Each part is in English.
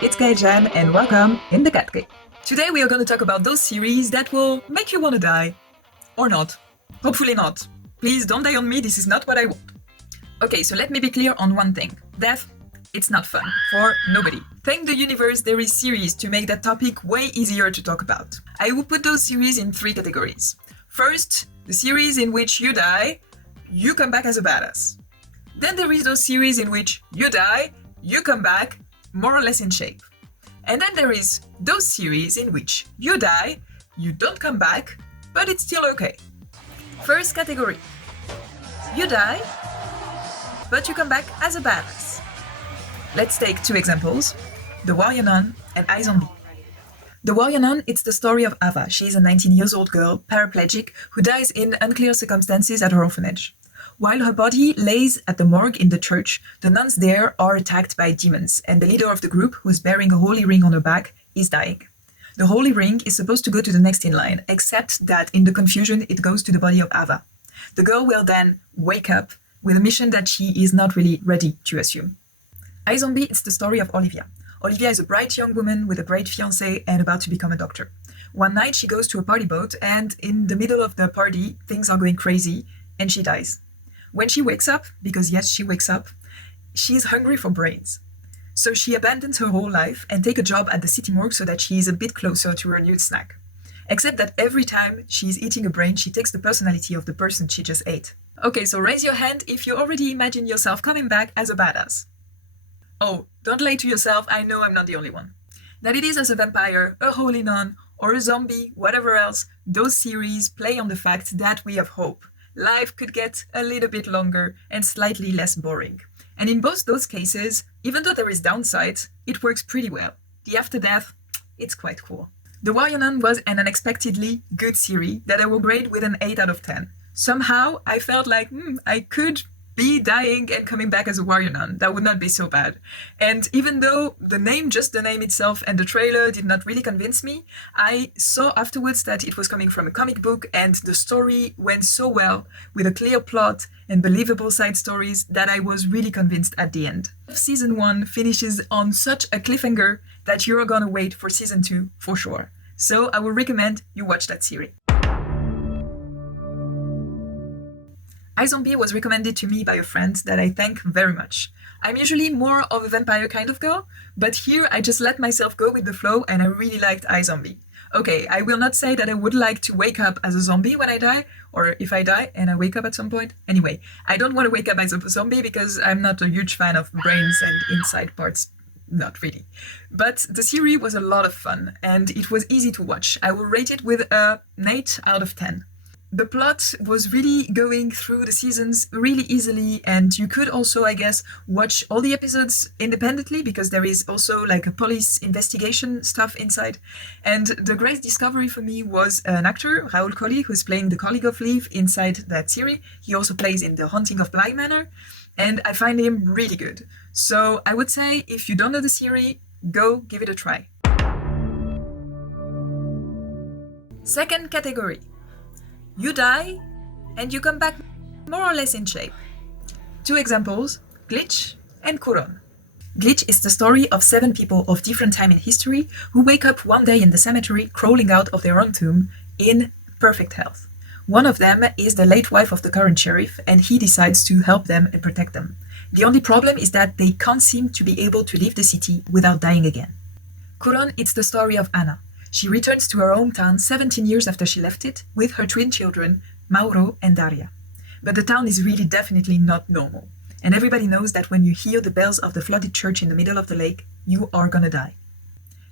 it's Kaijan and welcome in the Cat Cave. Today we are going to talk about those series that will make you want to die. Or not. Hopefully not. Please don't die on me, this is not what I want. Okay, so let me be clear on one thing. Death, it's not fun for nobody. Thank the universe there is series to make that topic way easier to talk about. I will put those series in 3 categories. First, the series in which you die, you come back as a badass. Then there is those series in which you die, you come back more or less in shape. And then there is those series in which you die, you don't come back, but it's still okay. First category. You die, but you come back as a badass. Let's take 2 examples, The Warrior Nun and iZombie. The Warrior Nun, it's the story of Ava. She is a 19-year-old girl, paraplegic, who dies in unclear circumstances at her orphanage. While her body lays at the morgue in the church, the nuns there are attacked by demons, and the leader of the group, who is bearing a holy ring on her back, is dying. The holy ring is supposed to go to the next in line, except that in the confusion it goes to the body of Ava. The girl will then wake up with a mission that she is not really ready to assume. iZombie, it's the story of Olivia. Olivia is a bright young woman with a great fiancé and about to become a doctor. One night she goes to a party boat, and in the middle of the party things are going crazy and she dies. When she wakes up, because yes, she wakes up, she's hungry for brains. So she abandons her whole life and takes a job at the city morgue so that she is a bit closer to her new snack. Except that every time she's eating a brain, she takes the personality of the person she just ate. Okay, so raise your hand if you already imagine yourself coming back as a badass. Oh, don't lie to yourself, I know I'm not the only one. That it is as a vampire, a holy nun, or a zombie, whatever else, those series play on the fact that we have hope. Life could get a little bit longer and slightly less boring. And in both those cases, even though there is downsides, it works pretty well. The after death, it's quite cool. The Warrior Nun was an unexpectedly good series that I will grade with an 8 out of 10. Somehow, I felt like, I could be dying and coming back as a warrior nun. That would not be so bad. And even though just the name itself and the trailer did not really convince me, I saw afterwards that it was coming from a comic book and the story went so well with a clear plot and believable side stories that I was really convinced at the end. Season 1 finishes on such a cliffhanger that you're gonna wait for season 2 for sure. So I would recommend you watch that series. iZombie was recommended to me by a friend that I thank very much. I'm usually more of a vampire kind of girl, but here I just let myself go with the flow and I really liked iZombie. Okay, I will not say that I would like to wake up as a zombie when I die, or if I die and I wake up at some point. Anyway, I don't want to wake up as a zombie because I'm not a huge fan of brains and inside parts. Not really. But the series was a lot of fun and it was easy to watch. I will rate it with an 8 out of 10. The plot was really going through the seasons really easily, and you could also, I guess, watch all the episodes independently because there is also like a police investigation stuff inside. And the great discovery for me was an actor, Raoul Colli, who's playing the colleague of Liv inside that series. He also plays in The Haunting of Bly Manor, and I find him really good. So I would say if you don't know the series, go give it a try. Second category. You die, and you come back more or less in shape. 2 examples, Glitch and Kuron. Glitch is the story of 7 people of different time in history who wake up one day in the cemetery crawling out of their own tomb in perfect health. One of them is the late wife of the current sheriff, and he decides to help them and protect them. The only problem is that they can't seem to be able to leave the city without dying again. Kuron, it's the story of Anna. She returns to her hometown 17 years after she left it with her twin children, Mauro and Daria. But the town is really definitely not normal. And everybody knows that when you hear the bells of the flooded church in the middle of the lake, you are gonna die.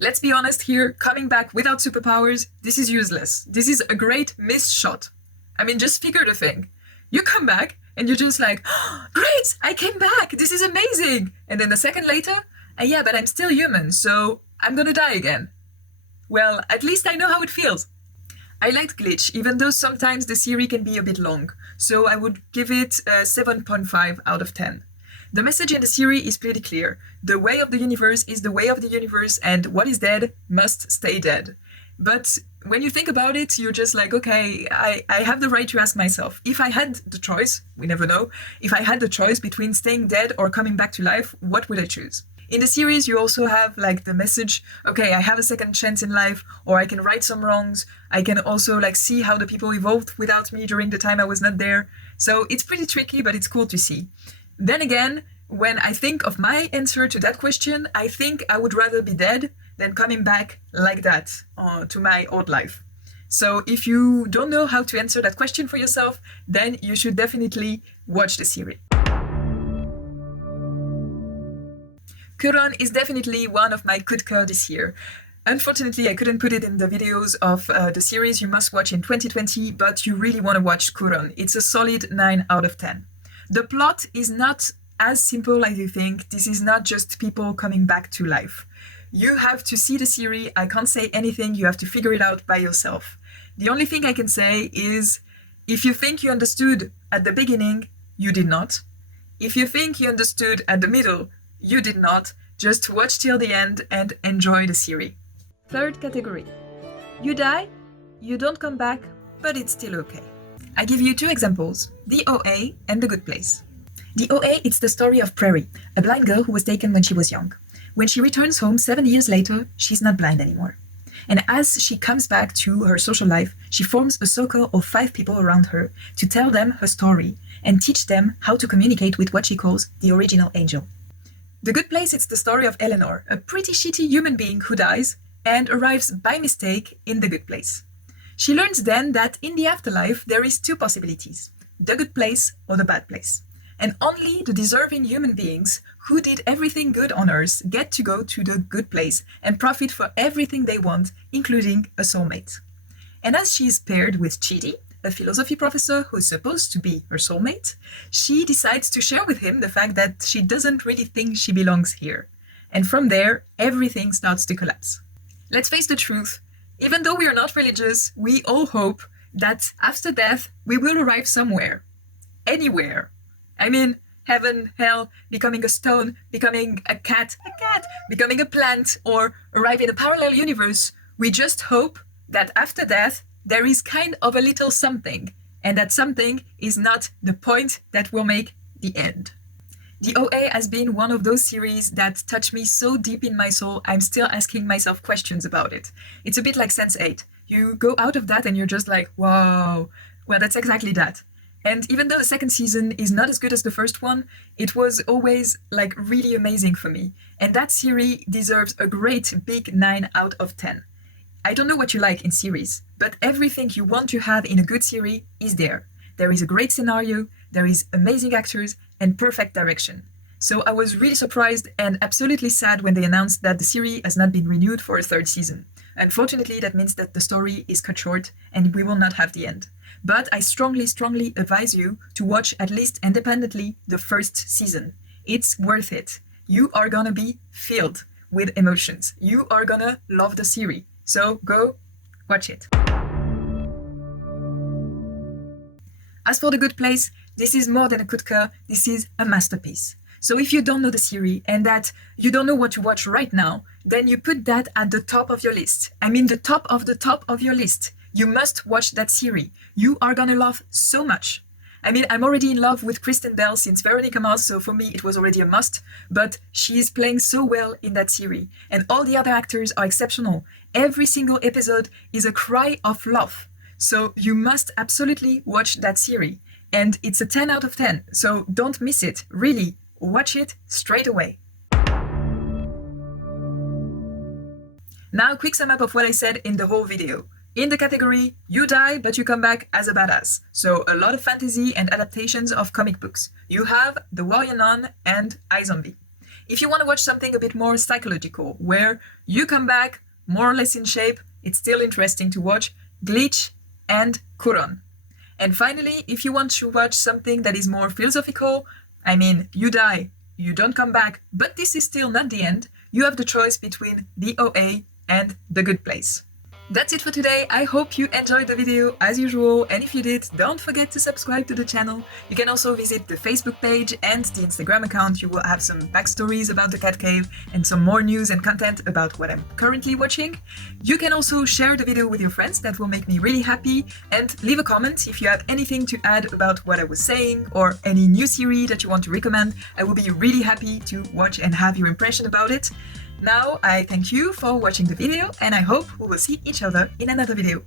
Let's be honest here, coming back without superpowers, this is useless. This is a great missed shot. I mean, just figure the thing. You come back and you're just like, oh, great, I came back, this is amazing. And then a second later, yeah, but I'm still human, so I'm gonna die again. Well, at least I know how it feels. I liked Glitch, even though sometimes the series can be a bit long, so I would give it a 7.5 out of 10. The message in the series is pretty clear. The way of the universe is the way of the universe, and what is dead must stay dead. But when you think about it, you're just like, okay, I have the right to ask myself, if I had the choice, we never know, if I had the choice between staying dead or coming back to life, what would I choose? In the series, you also have like the message, okay, I have a second chance in life, or I can right some wrongs. I can also like see how the people evolved without me during the time I was not there. So it's pretty tricky, but it's cool to see. Then again, when I think of my answer to that question, I think I would rather be dead than coming back like that to my old life. So if you don't know how to answer that question for yourself, then you should definitely watch the series. Kuron is definitely one of my good cœur this year. Unfortunately, I couldn't put it in the videos of the series you must watch in 2020, but you really want to watch Kuron. It's a solid 9 out of 10. The plot is not as simple as you think. This is not just people coming back to life. You have to see the series. I can't say anything. You have to figure it out by yourself. The only thing I can say is, if you think you understood at the beginning, you did not. If you think you understood at the middle, you did not. Just watch till the end and enjoy the series. Third category. You die, you don't come back, but it's still okay. I give you 2 examples, The OA and The Good Place. The OA, it's the story of Prairie, a blind girl who was taken when she was young. When she returns home 7 years later, she's not blind anymore. And as she comes back to her social life, she forms a circle of 5 people around her to tell them her story and teach them how to communicate with what she calls the original angel. The Good Place, it's the story of Eleanor, a pretty shitty human being who dies and arrives by mistake in the Good Place. She learns then that in the afterlife there is 2 possibilities, the good place or the bad place. And only the deserving human beings who did everything good on earth get to go to the good place and profit for everything they want, including a soulmate. And as she is paired with Chidi, a philosophy professor who is supposed to be her soulmate, she decides to share with him the fact that she doesn't really think she belongs here. And from there, everything starts to collapse. Let's face the truth. Even though we are not religious, we all hope that after death, we will arrive somewhere. Anywhere. I mean, heaven, hell, becoming a stone, becoming a cat, becoming a plant, or arrive in a parallel universe. We just hope that after death, there is kind of a little something, and that something is not the point that will make the end. The OA has been one of those series that touch me so deep in my soul, I'm still asking myself questions about it. It's a bit like Sense8. You go out of that and you're just like, wow. Well, that's exactly that. And even though the second season is not as good as the first one, it was always like really amazing for me. And that series deserves a great big 9 out of 10. I don't know what you like in series, but everything you want to have in a good series is there. There is a great scenario, there is amazing actors, and perfect direction. So I was really surprised and absolutely sad when they announced that the series has not been renewed for a 3rd season. Unfortunately, that means that the story is cut short and we will not have the end. But I strongly advise you to watch at least independently the 1st season. It's worth it. You are gonna be filled with emotions. You are gonna love the series. So go watch it. As for The Good Place, this is more than a coup de cœur, this is a masterpiece. So if you don't know the series and that you don't know what to watch right now, then you put that at the top of your list. I mean the top of your list. You must watch that series. You are gonna love so much. I mean, I'm already in love with Kristen Bell since Veronica Mars, so for me it was already a must, but she is playing so well in that series. And all the other actors are exceptional. Every single episode is a cry of love. So you must absolutely watch that series. And it's a 10 out of 10, so don't miss it. Really, watch it straight away. Now, quick sum up of what I said in the whole video. In the category, you die, but you come back as a badass. So a lot of fantasy and adaptations of comic books. You have The Warrior Nun and iZombie. If you want to watch something a bit more psychological, where you come back more or less in shape, it's still interesting to watch, Glitch and Kuron. And finally, if you want to watch something that is more philosophical, I mean, you die, you don't come back, but this is still not the end, you have the choice between The OA and The Good Place. That's it for today. I hope you enjoyed the video as usual, and if you did, don't forget to subscribe to the channel. You can also visit the Facebook page and the Instagram account. You will have some backstories about the cat cave and some more news and content about what I'm currently watching. You can also share the video with your friends, that will make me really happy, and leave a comment if you have anything to add about what I was saying or any new series that you want to recommend. I will be really happy to watch and have your impression about it. Now, I thank you for watching the video, and I hope we will see each other in another video.